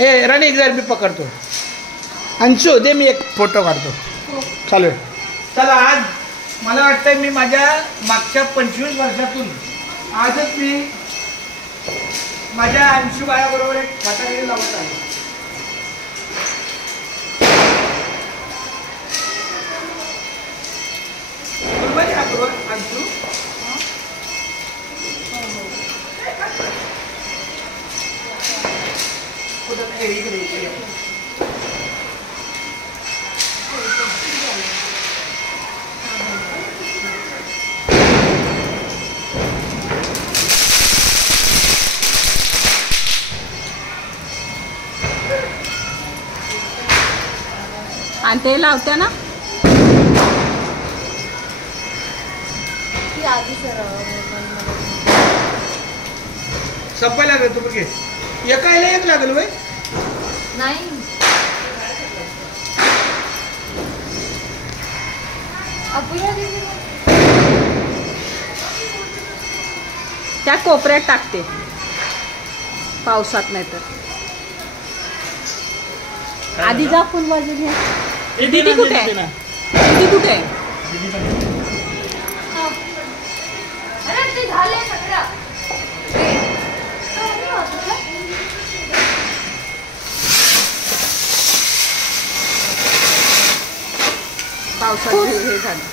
ए राणी एक जर मी पकडतो. अंशू दे मी एक फोटो काढतो. चालेल. चला आज मला वाटतंय मी माझ्या मागच्या 25 वर्षातून आजच मी माझ्या अंशू बाळाबरोबर एक फटाके लावत आहे. बरोबर आहे अंशू. आणि ते लावत्या ना सप्पा लागेल तू बघे. एकायला एक लागेल वय नाही. त्या कोपऱ्यात टाकते पावसात. नाही तर आधी जा फुल वाजून घ्या. दीदी कुठे आहे? दीदी कुठे आहे? पावसात हे झालं.